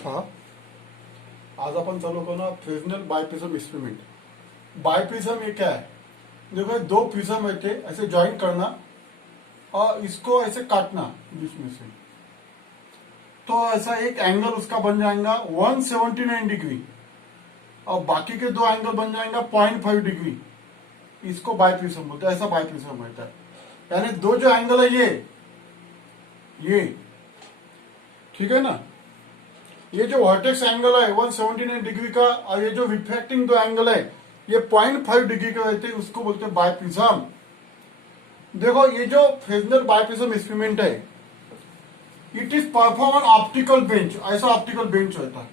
हाँ, आज अपन चालू करना फ्रेजनेल बायप्रिज्म एक्सपेरिमेंट। बायप्रिज्म ये क्या है? देखो, दो प्रिज्म रहते ऐसे ज्वाइन करना और इसको ऐसे काटना बीच में से, तो ऐसा एक एंगल उसका बन जाएगा 179 डिग्री और बाकी के दो एंगल बन जाएगा 0.5 डिग्री। इसको बायप्रिज्म बोलते हैं। ऐसा बायप्रिज्म रहता है, यानी दो जो एंगल है ये ठीक है ना, ये जो वर्टेक्स एंगल है 179 डिग्री का और ये जो रिफ्लेक्टिंग दो एंगल है ये 0.5 डिग्री का रहते हैं, उसको बोलते हैं बायप्रिज्म। देखो, ये जो फ्रेजनेल बायप्रिज्म एक्सपेरिमेंट है, it is perform on optical bench. ऐसा ऑप्टिकल बेंच रहता है,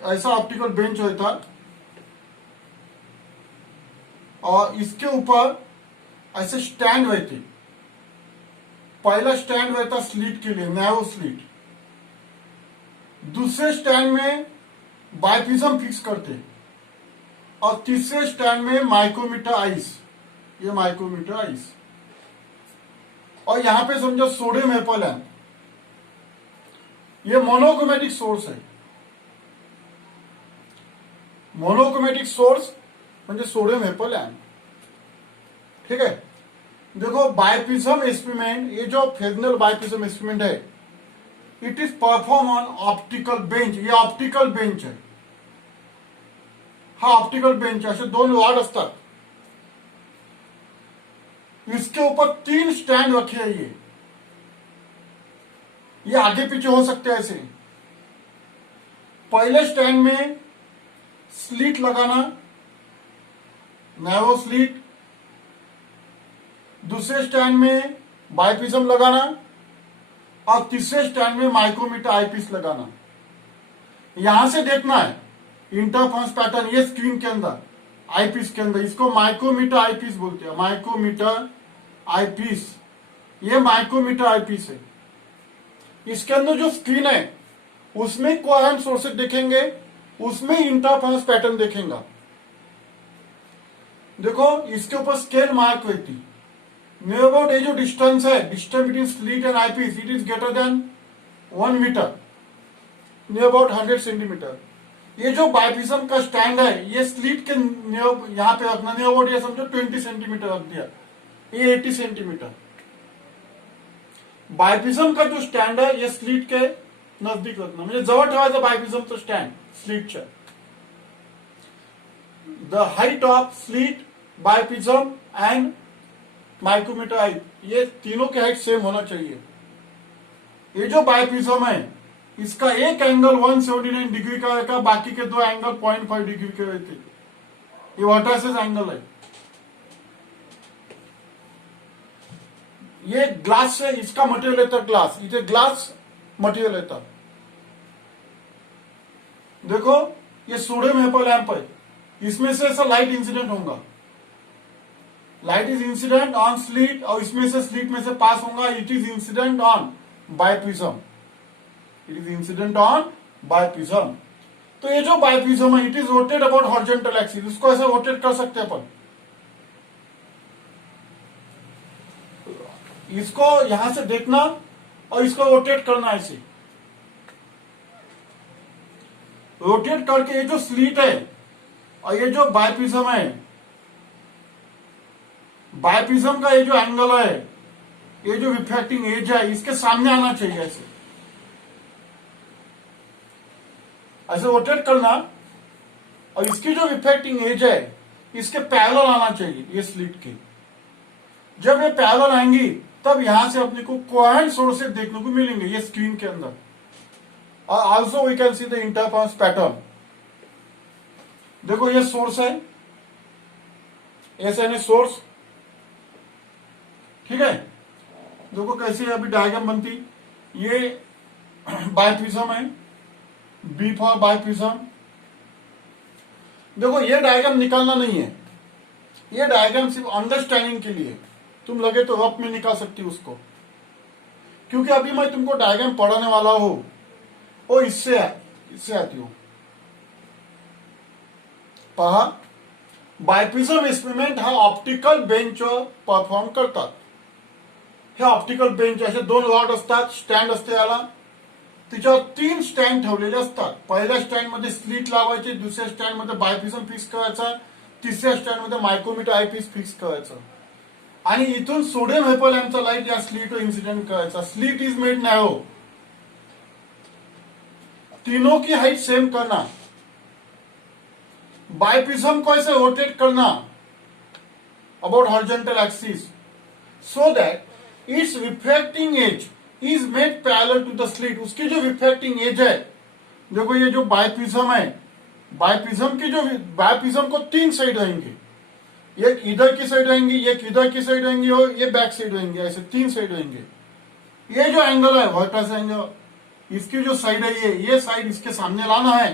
ऐसा ऑप्टिकल बेंच रहता है और इसके ऊपर ऐसे स्टैंड रहते। पहला स्टैंड रहता स्लीट के लिए, नैरो स्लीट। दूसरे स्टैंड में बायप्रिज्म फिक्स करते और तीसरे स्टैंड में माइक्रोमीटर आइस, ये माइक्रोमीटर आइस। और यहां पे समझो सोडियम एप्पल लैंप, ये मोनोक्रोमेटिक सोर्स है। मोनोक्रोमेटिक सोर्स म्हणजे सोडियम एप्पल लैंप, ठीक है। देखो, बायप्रिज्म एक्सपेरिमेंट, ये जो फ्रेजनेल बायप्रिज्म एक्सपेरिमेंट है, it is perform on optical bench. ये ऑप्टिकल बेंच है, हा ऑप्टिकल बेंच है। असे दोन रॉड असतात, इसके ऊपर तीन स्टैंड रखे हैं। ये आगे पीछे हो सकते हैं ऐसे। पहले स्टैंड में स्लीट लगाना, नैरो स्लीट। दूसरे स्टैंड में बायप्रिज्म लगाना और तीसरे स्टैंड में माइक्रोमीटर आईपीस लगाना। यहां से देखना है इंटरफेरेंस पैटर्न, ये स्क्रीन के अंदर आईपीस के अंदर। इसको माइक्रोमीटर आईपीस बोलते हैं, माइक्रोमीटर आईपीस। ये माइक्रोमीटर आईपीस है। इसके अंदर जो स्क्रीन है उसमें कोहेरेंट सोर्सेज देखेंगे, उसमें इंटरफेरेंस पैटर्न देखेंगे। देखो, इसके ऊपर स्केल मार्क रहती। नियर अबाउट ये जो डिस्टेंस है, distance between slit and eyepiece, it is greater than 1 metre, near about 100 centimetre. ये जो बायप्रिज्म का स्टैंड है, ये स्लीट के यहां पे रखना, नियर अबाउट ये समझो 20 सेंटीमीटर रख दिया, ये 80 सेंटीमीटर। बायप्रिज्म का जो स्टैंड है ये स्लीट के नजदीक रखना, म्हणजे जवळ ठेवायचं बायप्रिज्मचं स्टँड स्लीटच्या। The height of slit, biprism and micrometer height, ये तीनों की हाइट सेम होना चाहिए। ये जो बायप्रिज्म है, इसका एक एंगल 179 डिग्री का रहेगा, बाकी के दो एंगल 0.5 डिग्री के रहते। ये वर्टिसेस एंगल है। ये ग्लास से इसका मटेरियल लेता, ग्लास, इथे ग्लास मटेरियल लेता। देखो, ये सोडियम एप्पल लैंप है, इसमें से ऐसा लाइट इंसिडेंट होगा। Light is incident on slit और इसमें से स्लीट में से पास होगा। It is incident on biprism, it is incident on biprism. तो ये जो बायप्रिज्म है, it is rotate about horizontal axis. इसको ऐसा रोटेट कर सकते हैं अपन। इसको यहां से देखना और इसको रोटेट करना ऐसे। रोटेट करके ये जो स्लीट है और ये जो बायप्रिज्म है, बायप्रिज्म का ये जो एंगल है, ये जो रिफ्लेक्टिंग एज है, इसके सामने आना चाहिए। ऐसे ऐसे रोटेट करना और इसकी जो रिफ्लेक्टिंग एज है इसके पैरेलल आना चाहिए, ये स्लीट की। जब ये पैरेलल आएंगी तब यहां से अपने को कोहेरेंट सोर्सेज देखने को मिलेंगे, ये स्क्रीन के अंदर। और also we can see the interference pattern. देखो, ये सोर्स है, ऐसे सोर्स, ठीक है। देखो कैसे अभी डायग्राम बनती। ये बायप्रिज्म है, बी फॉर बायप्रिज्म। देखो, ये डायग्राम निकालना नहीं है, ये डायग्राम सिर्फ अंडरस्टैंडिंग के लिए। तुम लगे तो रफ में निकाल सकती हो उसको, क्योंकि अभी मैं तुमको डायग्राम पढ़ाने वाला हूं वो इससे आती हूं। पहा, बायप्रिज्म एक्सपेरिमेंट हा ऑप्टिकल बेंच परफॉर्म करतात। हे ऑप्टिकल बेंच असे दोन रॉड असतात, स्टँड असते याला, तिच्यावर 3 स्टँड ठेवलेले असतात. पहिल्या स्टँड मध्ये स्लिट लावायचे, दुसऱ्या स्टँड मध्ये बायप्रिझम फिक्स करायचा, तिसऱ्या स्टँड मध्ये मायक्रोमीटर आयपीस फिक्स करायचं आणि इथून सोडियम वेपर लॅम्पचा लाईट या स्लिटवर इन्सिडेंट करायचा. Slit is made narrow. तीनों की हाइट सेम करना, बायप्रिज्म को ऐसे रोटेट करना about horizontal axis so that its refracting edge is made parallel to the slit. उसकी जो रिफ्रैक्टिंग एज है, देखो ये जो बायप्रिज्म है, बायप्रिज्म को 3 साइड रहेंगे, एक इधर की साइड रहेंगी, एक इधर की साइड रहेंगी और ये बैक साइड रहेंगे. ऐसे 3 साइड रहेंगे. ये जो एंगल है वर्टिकल एंगल, इसकी जो साइड है ये साइड इसके सामने लाना है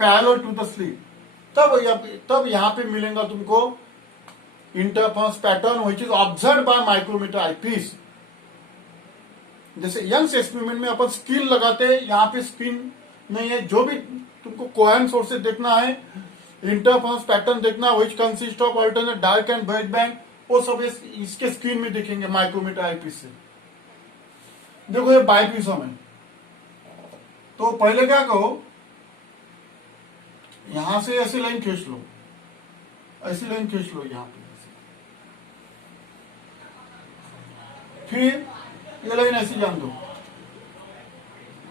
पैरेलल टू द स्लिट. तब यहां पे मिलेगा तुमको interference pattern which is observed by micrometer eyepiece. जैसे यंग्स एक्सपेरिमेंट में अपन स्क्रीन लगाते हैं, यहाँ पे स्क्रीन नहीं है. जो भी तुमको कोहेरेंट सोर्सेज देखना है, इंटरफेरेंस पैटर्न देखना which consist of alternate dark and bright band, वो सब इसके स्क्रीन में दिखेंगे माइक्रोमीटर आईपीस से. देखो ये बायप्रिज्म है, तो पहले क्या कहो, यहां से ऐसी लाइन खींच लो, ऐसी लाइन खींच लो यहां पे, फिर ये लाइन ऐसे जान दो,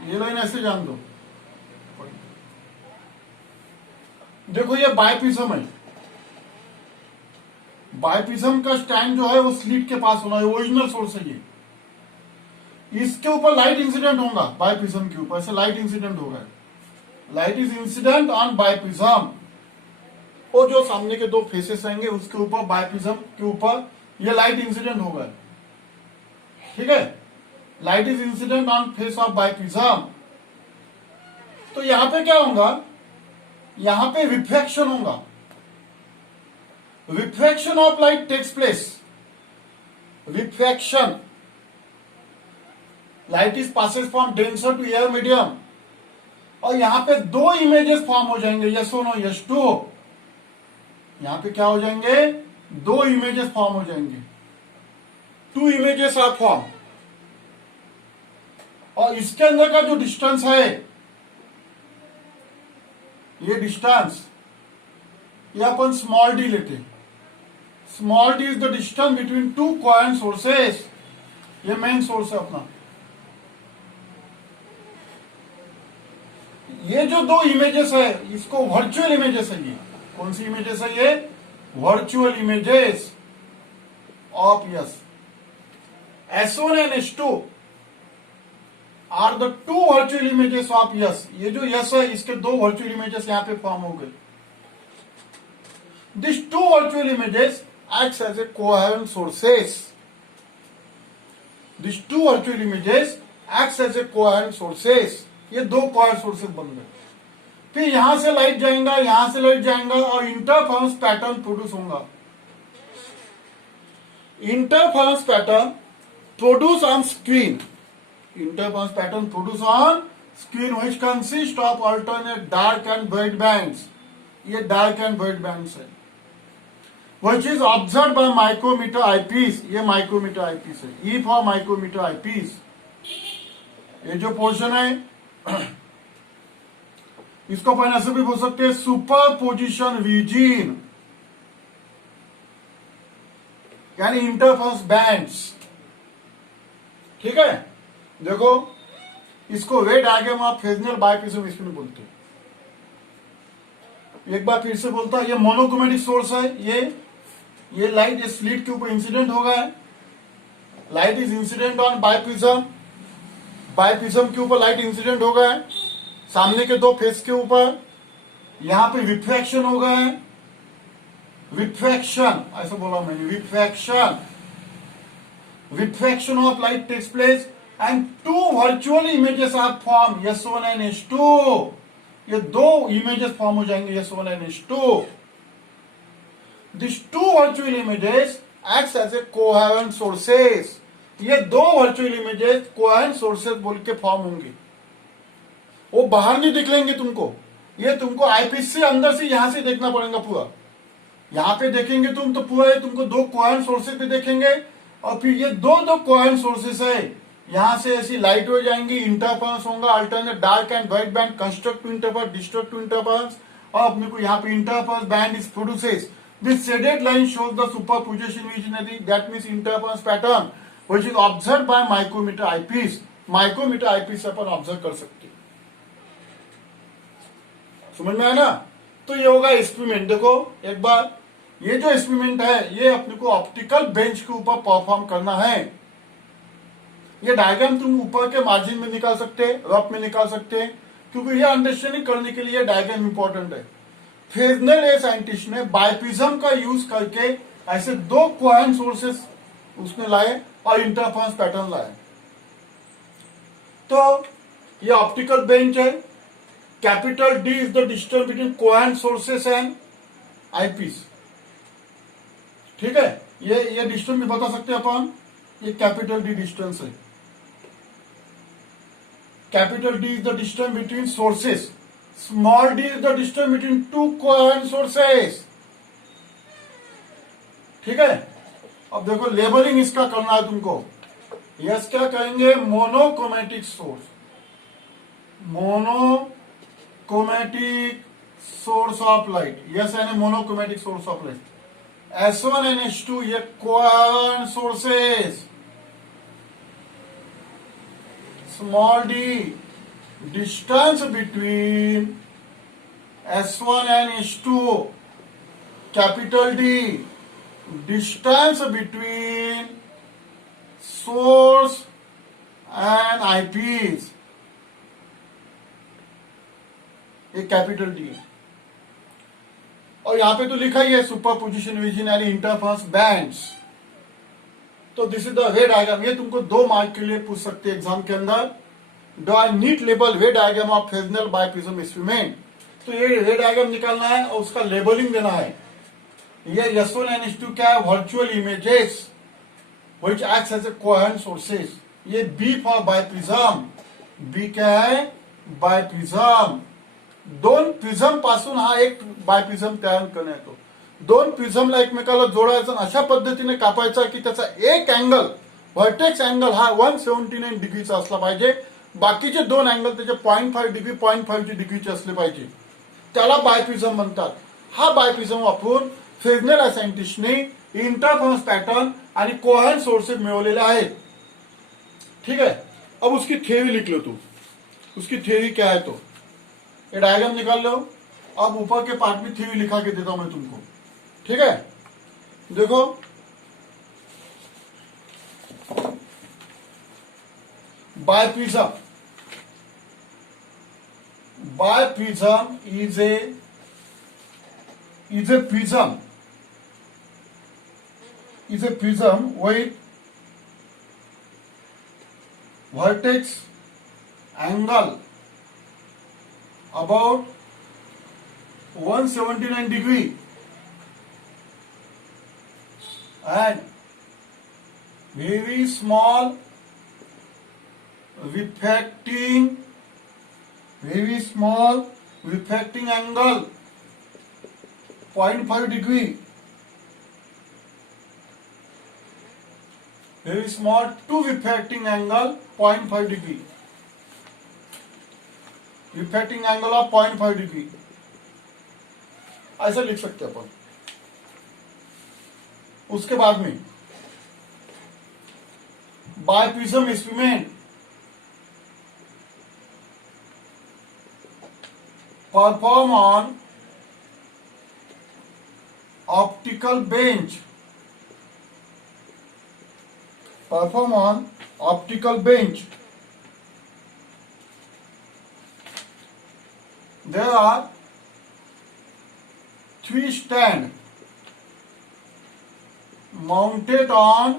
ये लाइन ऐसे जान दो. देखो ये बायप्रिज्म है, बायप्रिज्म का स्टैंड जो है वो स्लिट के पास होना है, ओरिजिनल सोर्स है ये. इसके ऊपर लाइट इंसिडेंट होगा, बायप्रिज्म के ऊपर ऐसे लाइट इंसिडेंट होगा. Light is incident on biprism. और जो सामने के 2 फेसेस रहेंगे उसके ऊपर, बायप्रिज्म के ऊपर ये लाइट इंसिडेंट होगा. ठीक है, light is incident on face of biprism. तो यहां पे क्या होगा, यहां पे रिफ्रैक्शन होगा. Refraction of light takes place. Refraction, light is passes from denser to air medium, और यहां पे 2 इमेजेस फॉर्म हो जाएंगे, S1 और S2. यहां पे क्या हो जाएंगे, 2 इमेजेस फॉर्म हो जाएंगे. 2 इमेजेस आर फॉर्म. और इसके अंदर का जो डिस्टेंस है, ये डिस्टेंस, ये अपन स्मॉल डी लेते. Small D is the distance between 2 coherent sources. ये मेन सोर्स है अपना. ये जो 2 इमेजेस है, इसको वर्चुअल इमेजेस है. ये कौन सी इमेजेस है, ये virtual images of S1 and S2 are the 2 virtual images of S. ये जो S है, इसके 2 वर्चुअल इमेजेस यहां पे फॉर्म हो गए. This 2 virtual images acts as a coherent sources. This 2 virtual images acts as a coherent sources. ये 2 coherent sources बन गए. फिर यहां से लाइट जाएगा, यहां से लाइट जाएगा और इंटरफेरेंस पैटर्न प्रोड्यूस होगा. Interference pattern produce on screen. Interference pattern produce on screen which consist of alternate dark and bright bands. ये डार्क एंड ब्राइट बैंड्स है which is observed by micrometer eyepiece. ये micrometer eyepiece है. E for micrometer eyepiece. ये जो portion है, इसको अपन ऐसे भी बोल सकते हैं सुपर पोजिशन रीजन, यानी इंटरफेरेंस बैंड्स. ठीक है, देखो इसको वे डायग्राम ऑफ फ्रेस्नेल बायप्रिज्म इसमें बोलते हैं. एक बार फिर से बोलता है, ये मोनोक्रोमेटिक सोर्स है. ये लाइट इस स्लिट के ऊपर इंसिडेंट हो गया है. Light is incident on biprism. Biprism के ऊपर लाइट इंसिडेंट हो गया है, सामने के 2 फेस के ऊपर. यहां पे रिफ्रैक्शन हो गया है. रिफ्रैक्शन ऐसा बोला मैंने, refraction. Refraction of light takes place and 2 virtual images are form, S1 and S2. ये 2 इमेजेस फॉर्म हो जाएंगे, S1 and S2. This 2 virtual images acts as a coherent sources. ये 2 वर्चुअल इमेजेस कोहेरेंट सोर्सेस बोल के form होंगे. वो बाहर नहीं दिखलेंगे तुमको, ये तुमको आईपीस से अंदर से यहां से देखना पड़ेगा पूरा. यहां पे देखेंगे तुम तो पूरा तुमको 2 कोहेरेंट सोर्सेस भी देखेंगे, और फिर ये 2 कोहेरेंट सोर्सेस है, यहां से ऐसी लाइट हो जाएंगी, इंटरफेरेंस होगा, alternate dark and white band, constructive interference, destructive interference, और अपने को यहाँ पे interference band is produces, this shaded line shows the superposition visionary, that means interference pattern which is observe by micrometer eyepiece. Micrometer eyepiece से अपन observe कर सकते हैं। समझ में आया ना? तो ये होगा एक्सपेरिमेंट। देखो एक बार, ये जो एक्सपेरिमेंट है ये अपने को ऑप्टिकल बेंच के ऊपर परफॉर्म करना है। ये डायग्राम तुम ऊपर के मार्जिन में निकाल सकते हैं, रफ में निकाल सकते हैं, क्योंकि ये अंडरस्टैंडिंग करने के लिए डायग्राम इंपॉर्टेंट है। फ्रेजनेल ए साइंटिस्ट ने बाइप्रिज्म का यूज करके ऐसे दो कोहेरेंट सोर्सेस उसने लाए और इंटरफेरेंस पैटर्न लाए। तो ये ऑप्टिकल बेंच है, capital D is the distance between coherent sources and eyepiece. ठीक है, ये डिस्टेंस भी बता सकते हैं अपन, ये कैपिटल डी डिस्टेंस है। Capital D is the distance between sources, small D is the distance between two coherent sources. ठीक है, अब देखो लेबलिंग इसका करना है तुमको। यस क्या कहेंगे? Monochromatic source, monochromatic source of light. Yes यानी monochromatic source of light. S1 and S2 ये coherent sources, small d distance between S1 and S2, capital D distance between source and eyepiece, ये capital D है। और यहां पे तो लिखा ही है सुपरपोजिशन विजन यानी इंटरफेरेंस बैंड्स। तो this is the way diagram. ये तुमको 2 मार्क के लिए पूछ सकते हैं एग्जाम के अंदर। Draw neat label way diagram of Fresnel biprism experiment. तो ये वे डायग्राम निकालना है और उसका लेबलिंग देना है। ये S1 and S2 क्या है? Virtual images which acts as a coherent sources. ये B फॉर बाइप्रिज्म, B क्या है? बाइप्रिज्म। दोन प्रिझम पासून हा एक बायप्रिझम तयार करण्यात येतो। दोन प्रिझमला एकमेकाला जोडायचा, अशा पद्धतीने कापायचा की त्याचा एक अँगल, व्हर्टेक्स अँगल हा 179 डिग्रीचा असला पाहिजे, बाकीचे दोन अँगल त्याचे 0.5 डिग्री 0.5 डिग्रीचे असले पाहिजे, त्याला बायप्रिझम म्हणतात। हा बायप्रिझम वापरून फ्रेजनेल सायंटिस्टने इंटरफेरेंस पैटर्न आणि कोहेरेंट सोर्सेस मिळवलेले आहेत। ठीक है, अब उसकी थ्योरी लिख लो तू। उसकी थ्योरी क्या है? तो ये डायग्राम निकाल लो। अब ऊपर के पार्ट में थ्योरी लिखा के देता हूं मैं तुमको। ठीक है, देखो biprism, biprism is a prism with vertex angle about 179 degree and very small refracting angle 0.5 degree, very small two refracting angle 0.5 degree, refracting angle of 0.5 degree, ऐसा लिख सकते हैं अपन। उसके बाद में biprism experiment perform on optical bench, there are 3 stands mounted on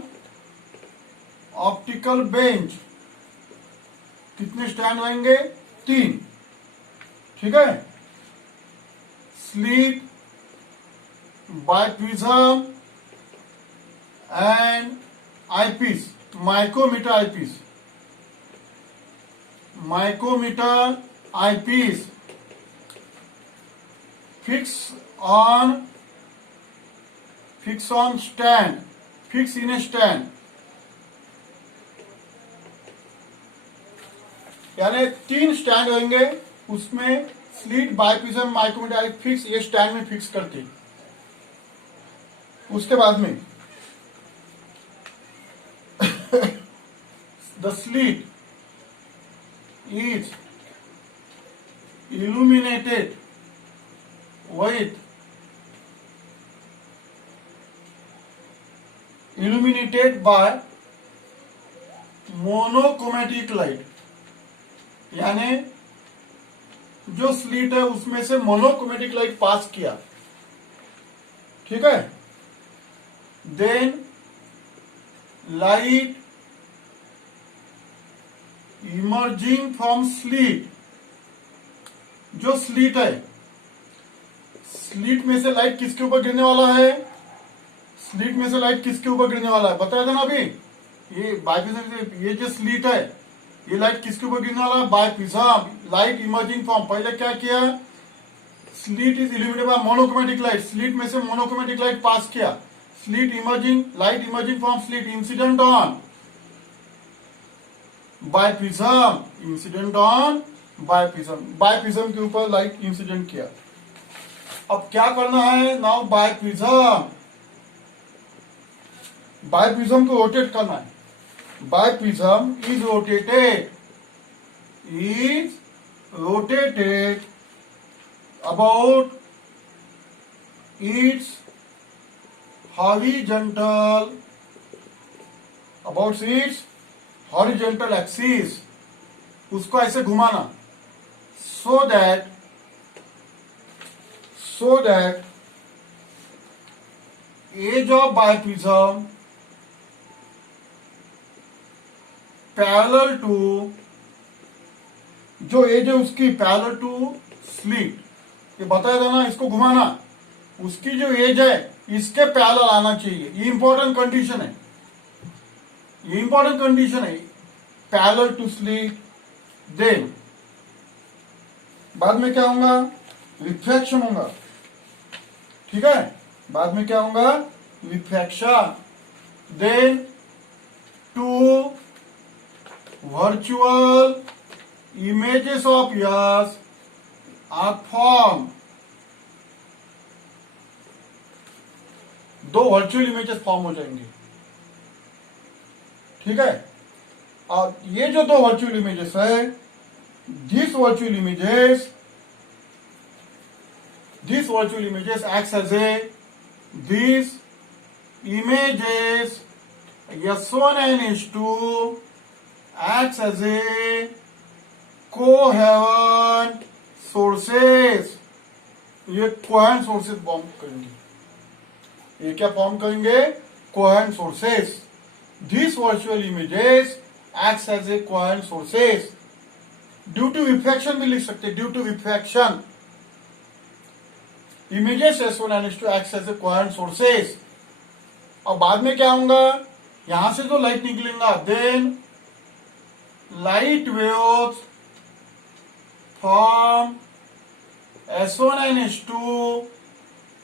optical bench. कितने stand रहेंगे? 3। ठीक है, slit, biprism and eyepiece, micrometer eyepiece fix in a stand, यानी 3 स्टैंड होंगे, उसमें स्लिट बाइप्रिज्म माइक्रोमीटर फिक्स, ये स्टैंड में फिक्स करके उसके बाद में the slit is illuminated with monochromatic light, यानी जो स्लिट है उसमें से मोनोक्रोमेटिक लाइट पास किया, ठीक है। Then light emerging from slit, जो स्लिट है, स्लिट में से लाइट किसके ऊपर गिरने वाला है, स्लिट में से लाइट किसके ऊपर गिरने वाला है बताया था ना अभी। ये बाइप्रिज्म, ये जो स्लिट है ये लाइट किसके ऊपर गिरने वाला है, बाइप्रिज्म। लाइट इमर्जिंग फ्रॉम, पहले क्या किया, slit is illuminated by monochromatic light, slit में से मोनोक्रोमेटिक लाइट पास किया। Slit emerging, light emerging from slit incident on biprism, incident on biprism, biprism के ऊपर लाइट इंसिडेंट किया। अब क्या करना है, नाउ बाइप्रिज्म को रोटेट करना है। Biprism is rotated about its horizontal axis, उसको ऐसे घुमाना, so that edge of bioprism parallel to, जो एज है उसकी पैरेलल टू स्लिट, ये बताया था ना, इसको घुमाना, उसकी जो एज है इसके पैरेलल आना चाहिए। ये इंपॉर्टेंट कंडीशन है, ये इंपॉर्टेंट कंडीशन है, पैरेलल टू स्लिट। देन बाद में क्या होगा, रिफ्रैक्शन होगा, ठीक है, बाद में क्या होगा, refraction. Then two virtual images of earth are formed, दो वर्चुअल इमेजेस फॉर्म हो जाएंगे, ठीक है। और ये जो दो वर्चुअल इमेजेस है, this virtual images acts as a, these images S1 and S2 acts as a coherent sources, ये कोहेरेंट सोर्सेस फॉर्म करेंगे। ये क्या फॉर्म करेंगे, coherent sources. This virtual images acts as a coherent sources. Due to refraction भी लिख सकते, due to refraction images S1 and S2 acts as a coherent sources. और बाद में क्या होगा, यहां से तो लाइट निकलेगा, then light waves from S1 and S2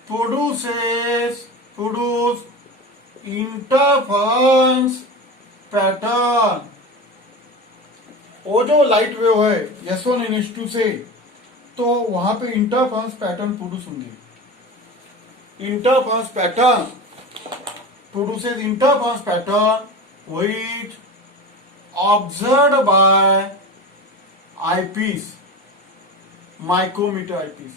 produce interference pattern। वो जो लाइट वेव है S1 and S2 से, तो वहां पे इंटरफेरेंस पैटर्न प्रोड्यूस होंगे। Interference pattern produces interference pattern which observed by eyepiece, micrometer eyepiece.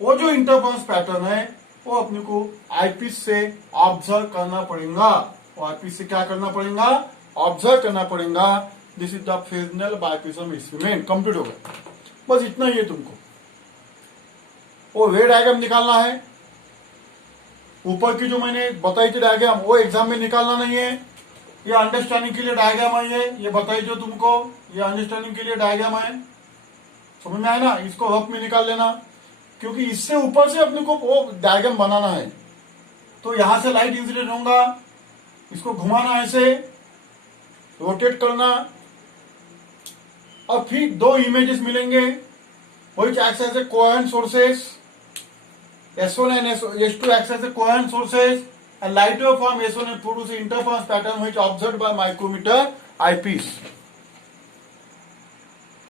वो जो इंटरफेरेंस पैटर्न है वो अपने को आईपीस से ऑब्जर्व करना पड़ेगा, और आईपीस से क्या करना पड़ेगा, ऑब्जर्व करना पड़ेगा। This is the Fresnel biprism experiment complete हो गया। बस इतना ही है तुमको, वो वे डायग्राम निकालना है। ऊपर की जो मैंने बताई थी डायग्राम, वो एग्जाम में निकालना नहीं है, ये अंडरस्टैंडिंग के लिए डायग्राम है। ये बताई जो तुमको, ये अंडरस्टैंडिंग के लिए डायग्राम है, समझ में आया ना। इसको रफ में निकाल लेना, क्योंकि इससे ऊपर से अपने को वो डायग्राम बनाना है। तो यहां से लाइट इंसिडेंट होगा, इसको घुमाना ऐसे, रोटेट करना, और फिर दो इमेजेस मिलेंगे, which acts as a coherent sources, S1 and S2 acts as a coherent sources, and light wave from S1 and produce interference pattern which observed by micrometer eyepiece.